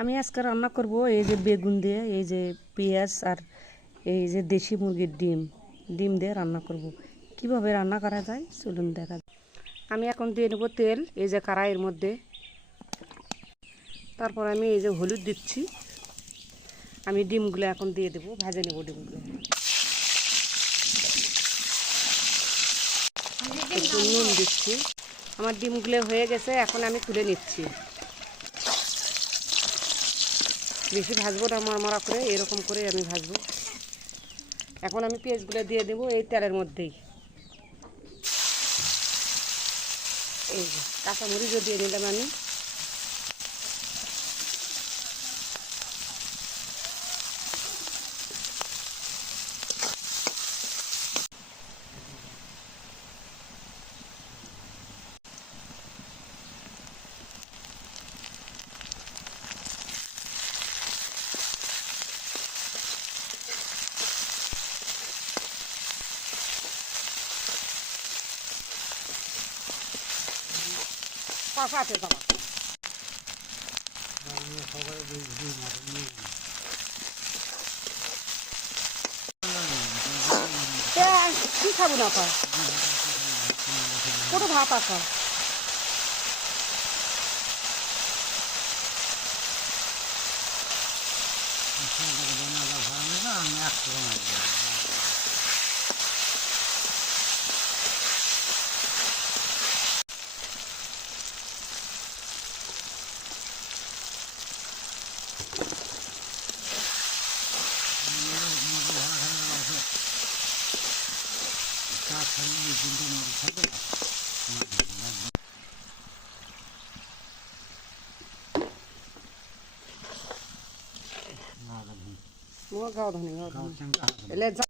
আমি আজকে রান্না করব এই যে বেগুন দিয়ে, এই যে পেঁয়াজ আর এই যে দেশি মুরগির ডিম দিয়ে রান্না করব। কিভাবে রান্না করা যায় চলুন দেখা যাক। আমি এখন দিয়ে নেব তেল এই যে কড়াইয়ের মধ্যে। তারপর আমি এই যে হলুদ দিচ্ছি। আমি ডিমগুলো এখন দিয়ে দেবো, ভেজে নেব ডিমগুলো। একটু নুন দিচ্ছি। আমার ডিমগুলো হয়ে গেছে, এখন আমি তুলে নিচ্ছি। বেশি ভাজবো না, মরমরা করে এরকম করে আমি ভাজবো। এখন আমি পেঁয়াজগুলো দিয়ে দেবো এই তেলের মধ্যেই। এই যে কাঁচামরিচও দিয়ে নিলাম আমি। কষা আছে বাবা, কি খাবো না খাও, কোনো ভাত আসা। গাও ধনি